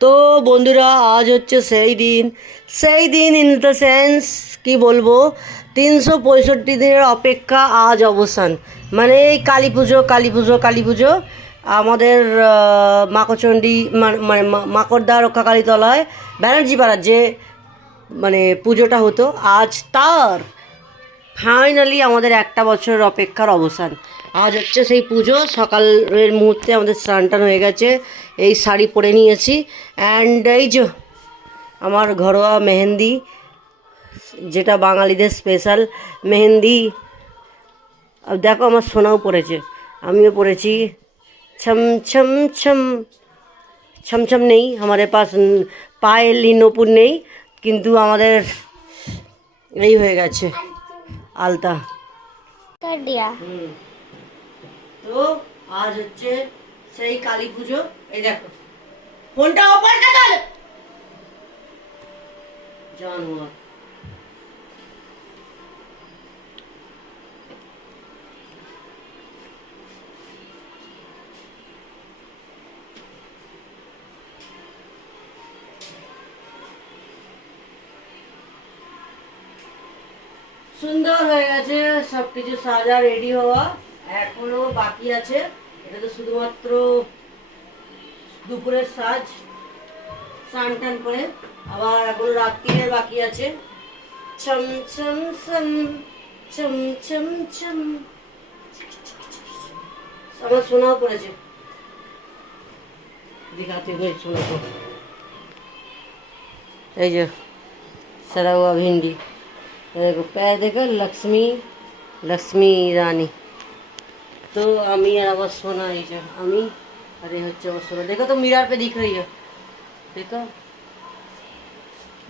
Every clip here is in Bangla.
তো বন্ধুরা আজ হচ্ছে সেই দিন ইন দ্য সেন্স কি বলবো, 365 দিনের অপেক্ষা আজ অবসান। মানে এই কালী পুজো আমাদের মাকচণ্ডী মানে মাকড়দা রক্ষাকালীতলায় ব্যানার্জি পাড়ার যে মানে পুজোটা হতো, আজ তার ফাইনালি আমাদের একটা বছরের অপেক্ষার অবসান। আজ হচ্ছে সেই পুজো। সকালের মুহূর্তে আমাদের স্নান টান হয়ে গেছে, এই শাড়ি পরে নিয়েছি, অ্যান্ড এই যে আমার ঘরোয়া মেহেন্দি, যেটা বাঙালিদের স্পেশাল মেহেন্দি। আর দেখো আমার সোনাও পড়েছে, আমিও পড়েছি। ছম ছম ছম ছমছম নেই আমাদের পাশ, পায়েলি নপুর নেই, কিন্তু আমাদের এই হয়ে গেছে আলতা। তো আজ হচ্ছে সেই কালী পুজো। এই দেখো ফোনটা অপার কাটাল জানোয়ার। সুন্দর হয়ে গেছে সবকিছু, সাজা রেডি হওয়া এখনো বাকি আছে। এটা তো শুধুমাত্র দুপুরের সাজ, স্নান টান করে আবার এখনো রাত্রির বাকি আছে। ছম ছম ছম ছম ছম ছম। আমার সোনাও পড়েছে, दिखाते हुए सोना को। এই যে সারা हुआ भिंडी, देखो पैर देखो, लक्ष्मी रानी। तो আমি আর আমার সোনা, এই যে আমি আর এই হচ্ছে আমার সোনা। देखो तो मिरर पे दिख रही है, देखो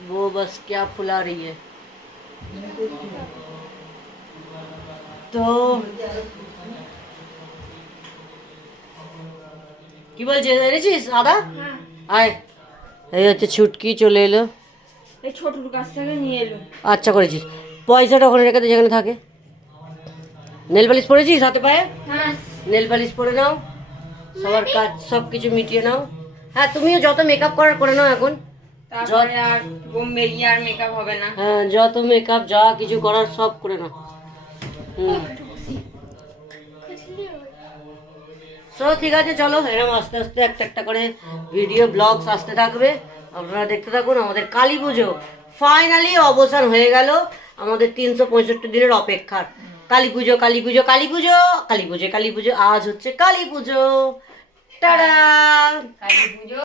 वो बस क्या फुला रही है। তো কি বলছিস, এনেছিস আদা? আয়, এই হচ্ছে ছুটকি চলে এলো, এই ছোটুর কাছ থেকে নিয়ে এলো। আচ্ছা করেছিস। পয়সাটা ওখানে রেখে দে যেখানে থাকে। নেল পালিশ পরেছিস হাতে পায়ে? হ্যাঁ, নেল পালিশ পরে নাও, সবার কাজ সব কিছু মিটিয়ে নাও। হ্যাঁ তুমিও যত মেকআপ করার করে নাও এখন। তারপরে আর বোম্বে গিয়ে আর মেকআপ হবে না। হ্যাঁ যত মেকআপ যা কিছু করার সব করে নাও। তো ঠিক আছে, চলো এরকম আস্তে আস্তে একটা একটা করে ভিডিও ব্লগস আসতে থাকবে, আপনারা দেখতে থাকুন। আমাদের কালী পুজো ফাইনালি অবসান হয়ে গেল, আমাদের 365 দিনের অপেক্ষার। কালী পুজো আজ হচ্ছে কালী পুজো। টাটা। কালী পুজো।